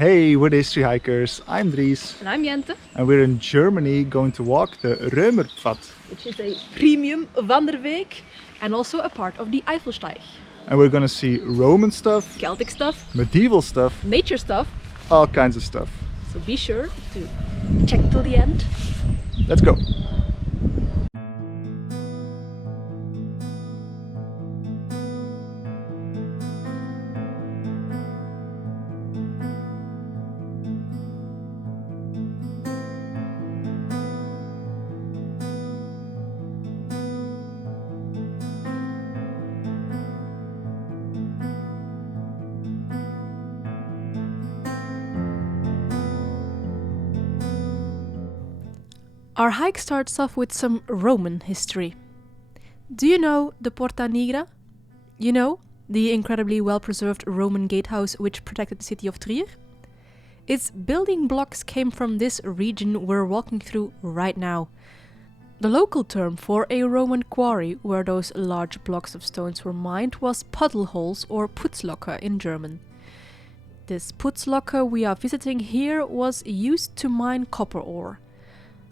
Hey, we're the History Hikers. I'm Dries, And I'm Jente, and we're in Germany going to walk the Römerpfad. which is a premium Wanderweg and also a part of the Eifelsteig. And we're gonna see Roman stuff, Celtic stuff, medieval stuff, nature stuff, all kinds of stuff. so be sure to check till the end. Let's go. Our hike starts off with some Roman history. Do you know the Porta Nigra? You know, the incredibly well-preserved Roman gatehouse which protected the city of Trier? Its building blocks came from this region we're walking through right now. The local term for a Roman quarry where those large blocks of stones were mined was puddleholes or Putzlocher in German. This Putzlocher we are visiting here was used to mine copper ore.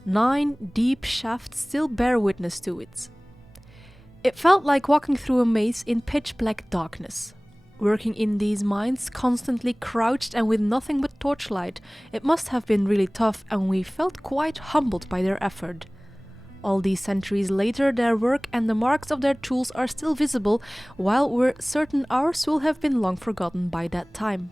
9 deep shafts still bear witness to it. It felt like walking through a maze in pitch-black darkness. Working in these mines, constantly crouched and with nothing but torchlight, it must have been really tough, and we felt quite humbled by their effort. All these centuries later, their work and the marks of their tools are still visible, while we're certain ours will have been long forgotten by that time.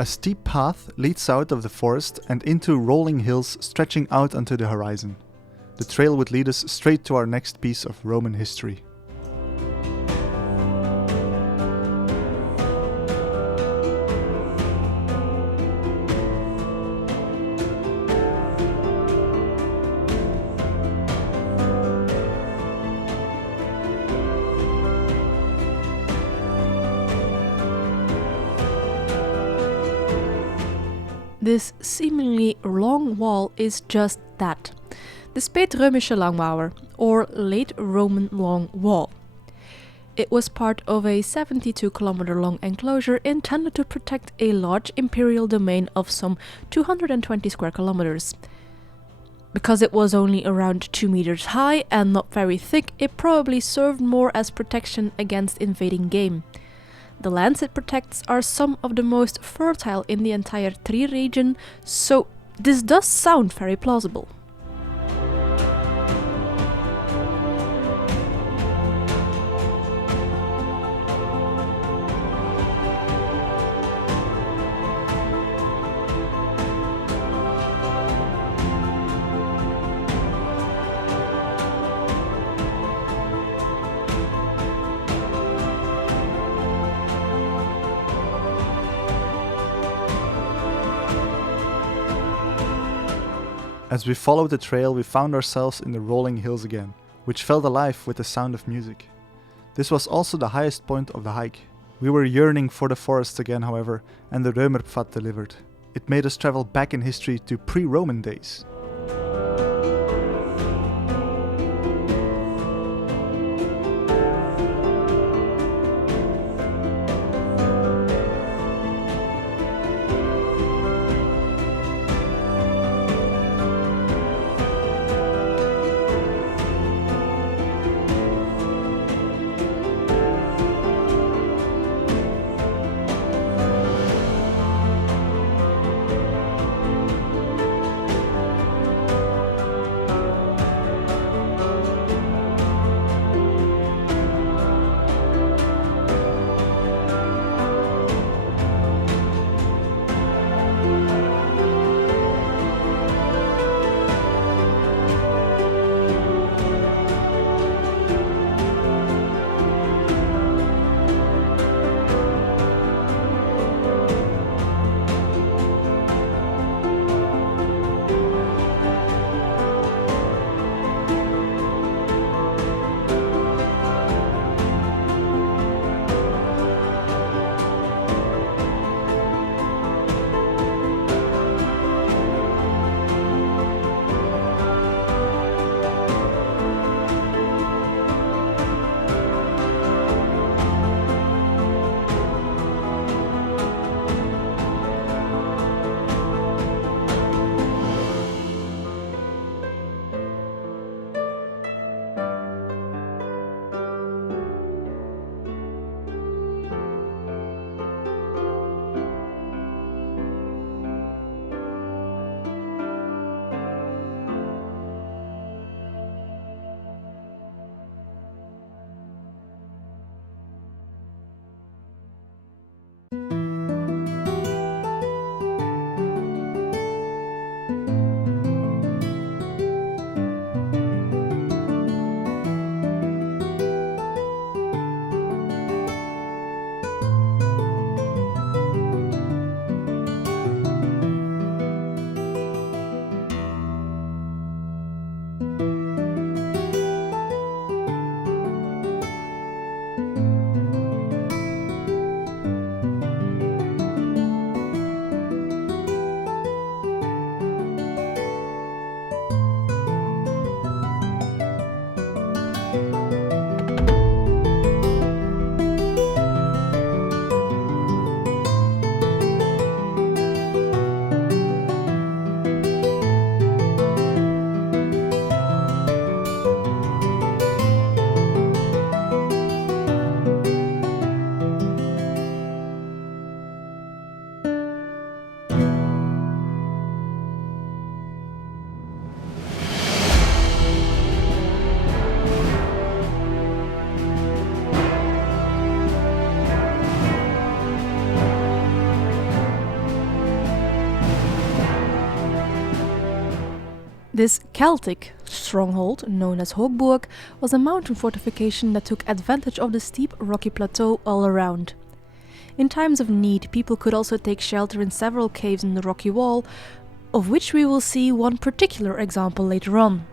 A steep path leads out of the forest and into rolling hills stretching out onto the horizon. The trail would lead us straight to our next piece of Roman history. This seemingly long wall is just that, the Spätrömische Langmauer, or Late Roman Long Wall. It was part of a 72-kilometer long enclosure intended to protect a large imperial domain of some 220 square kilometers. Because it was only around 2 meters high and not very thick, it probably served more as protection against invading game. The lands it protects are some of the most fertile in the entire Trier region, so this does sound very plausible. As we followed the trail, we found ourselves in the rolling hills again, which felt alive with the sound of music. This was also the highest point of the hike. We were yearning for the forests again, however, and the Römerpfad delivered. It made us travel back in history to pre-Roman days. This Celtic stronghold, known as Hoogburg, was a mountain fortification that took advantage of the steep rocky plateau all around. In times of need, people could also take shelter in several caves in the rocky wall, of which we will see one particular example later on.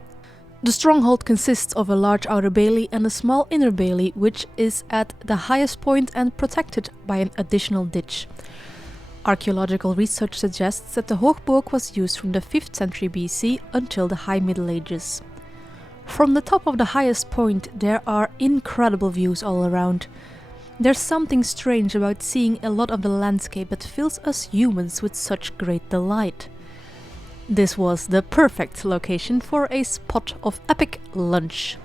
The stronghold consists of a large outer bailey and a small inner bailey, which is at the highest point and protected by an additional ditch. Archaeological research suggests that the Hoogburg was used from the 5th century BC until the High Middle Ages. From the top of the highest point, there are incredible views all around. There's something strange about seeing a lot of the landscape that fills us humans with such great delight. This was the perfect location for a spot of epic lunch.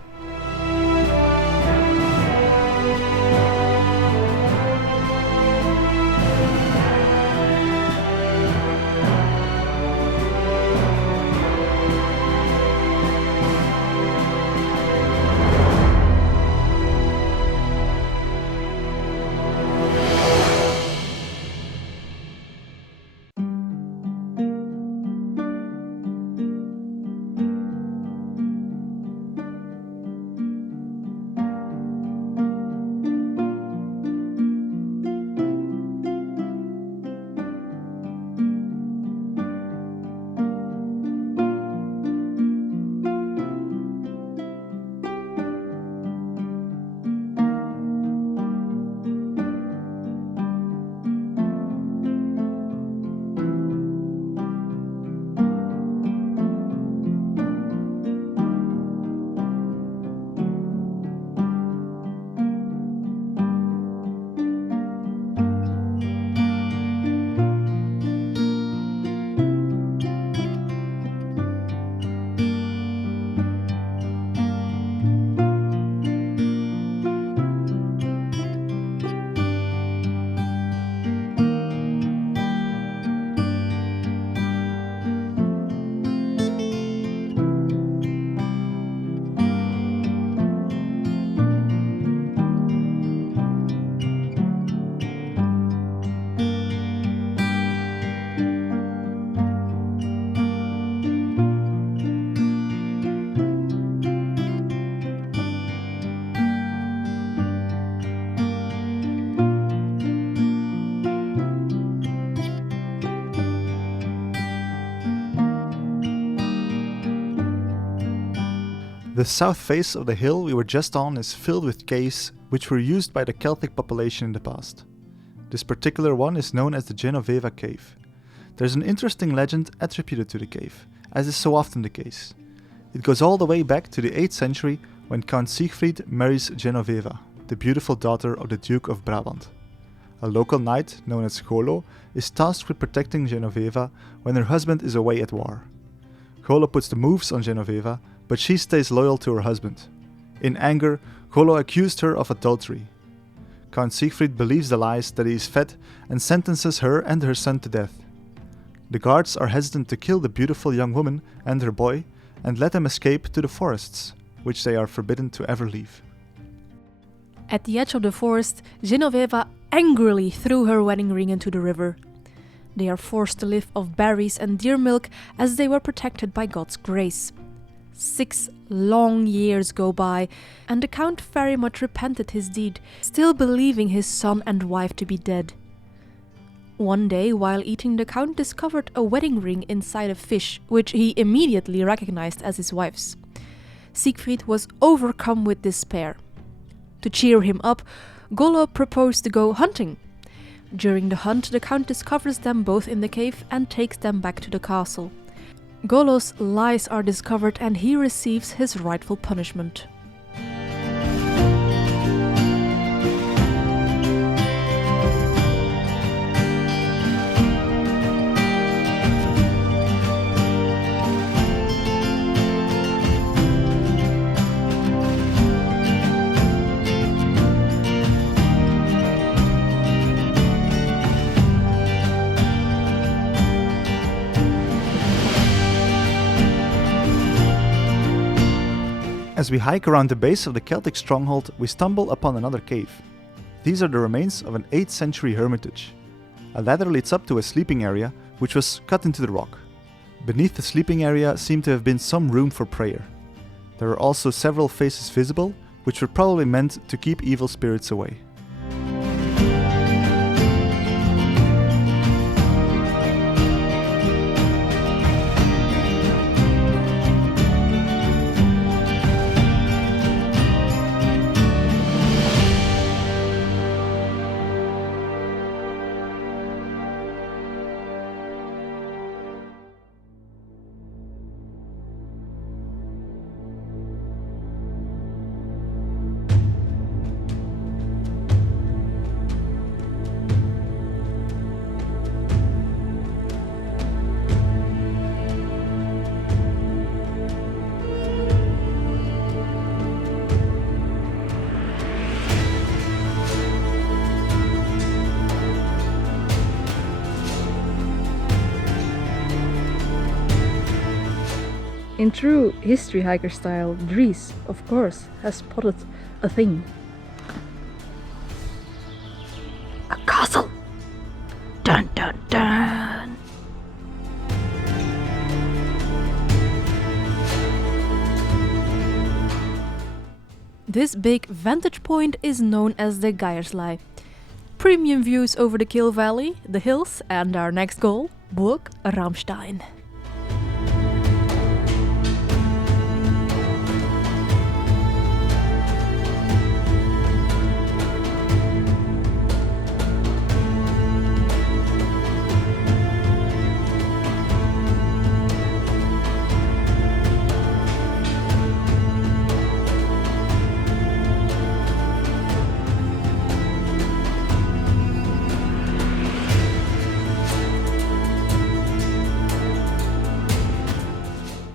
The south face of the hill we were just on is filled with caves which were used by the Celtic population in the past. This particular one is known as the Genoveva Cave. There's an interesting legend attributed to the cave, as is so often the case. It goes all the way back to the 8th century when Count Siegfried marries Genoveva, the beautiful daughter of the Duke of Brabant. A local knight known as Golo is tasked with protecting Genoveva when her husband is away at war. Golo puts the moves on Genoveva, but she stays loyal to her husband. In anger, Golo accused her of adultery. Count Siegfried believes the lies that he is fed and sentences her and her son to death. The guards are hesitant to kill the beautiful young woman and her boy and let them escape to the forests, which they are forbidden to ever leave. At the edge of the forest, Genoveva angrily threw her wedding ring into the river. They are forced to live off berries and deer milk as they were protected by God's grace. 6 long years go by, and the Count very much repented his deed, still believing his son and wife to be dead. One day, while eating, the Count discovered a wedding ring inside a fish, which he immediately recognized as his wife's. Siegfried was overcome with despair. To cheer him up, Golo proposed to go hunting. During the hunt, the Count discovers them both in the cave and takes them back to the castle. Golo's lies are discovered and he receives his rightful punishment. As we hike around the base of the Celtic stronghold, we stumble upon another cave. These are the remains of an 8th century hermitage. A ladder leads up to a sleeping area, which was cut into the rock. Beneath the sleeping area seemed to have been some room for prayer. There are also several faces visible, which were probably meant to keep evil spirits away. In true history hiker style, Dries, of course, has spotted a thing. A castle! Dun dun dun! This big vantage point is known as the Geierslei. Premium views over the Kiel Valley, the hills, and our next goal, Burg Ramstein.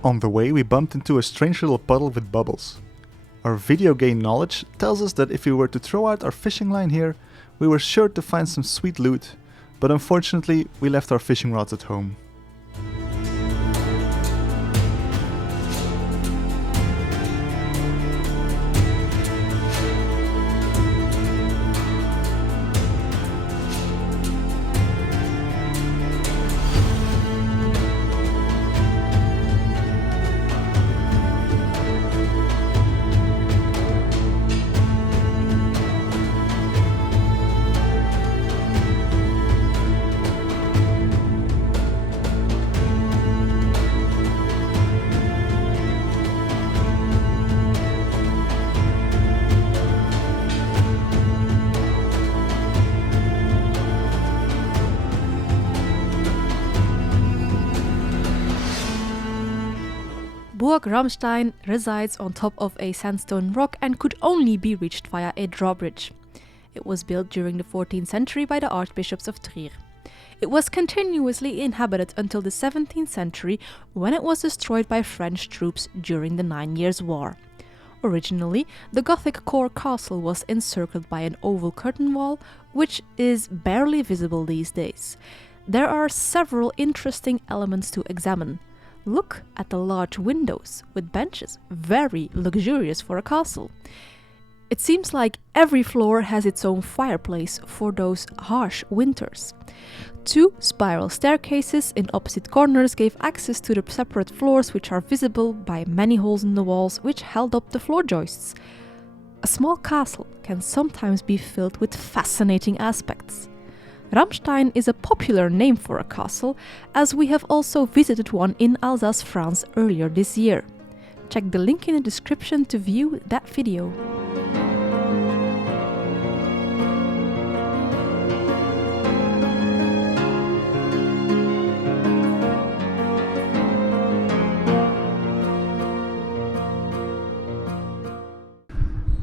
On the way, we bumped into a strange little puddle with bubbles. Our video game knowledge tells us that if we were to throw out our fishing line here, we were sure to find some sweet loot, but unfortunately we left our fishing rods at home. Burg Ramstein resides on top of a sandstone rock and could only be reached via a drawbridge. It was built during the 14th century by the archbishops of Trier. It was continuously inhabited until the 17th century, when it was destroyed by French troops during the 9 Years' War. Originally, the Gothic core castle was encircled by an oval curtain wall, which is barely visible these days. There are several interesting elements to examine. Look at the large windows with benches, very luxurious for a castle. It seems like every floor has its own fireplace for those harsh winters. 2 spiral staircases in opposite corners gave access to the separate floors, which are visible by many holes in the walls which held up the floor joists. A small castle can sometimes be filled with fascinating aspects. Ramstein is a popular name for a castle, as we have also visited one in Alsace, France earlier this year. Check the link in the description to view that video.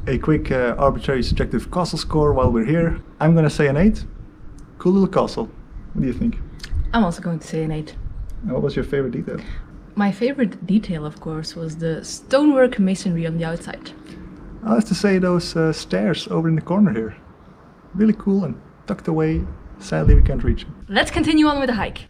A quick arbitrary subjective castle score while we're here. I'm gonna say an 8. Cool little castle. What do you think? I'm also going to say an 8. And what was your favorite detail? My favorite detail, of course, was the stonework masonry on the outside. I have to say those stairs over in the corner here. Really cool and tucked away. Sadly, we can't reach them. Let's continue on with the hike.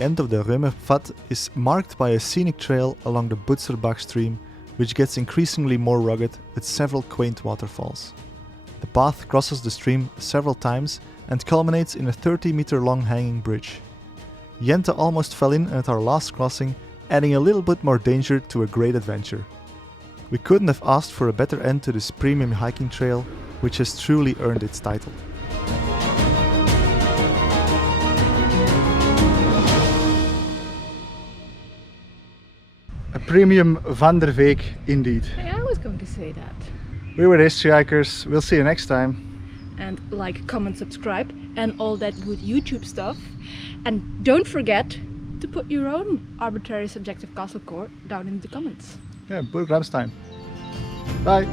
the end of the Römerpfad is marked by a scenic trail along the Butzerbach stream, which gets increasingly more rugged with several quaint waterfalls. The path crosses the stream several times and culminates in a 30-meter long hanging bridge. Jente almost fell in at our last crossing, adding a little bit more danger to a great adventure. We couldn't have asked for a better end to this premium hiking trail, which has truly earned its title. A premium Van der Week indeed. Hey, I was going to say that. We were History Hikers. We'll see you next time. And like, comment, subscribe, and all that good YouTube stuff. And don't forget to put your own arbitrary subjective castle core down in the comments. Yeah, Burg Ramstein. Bye.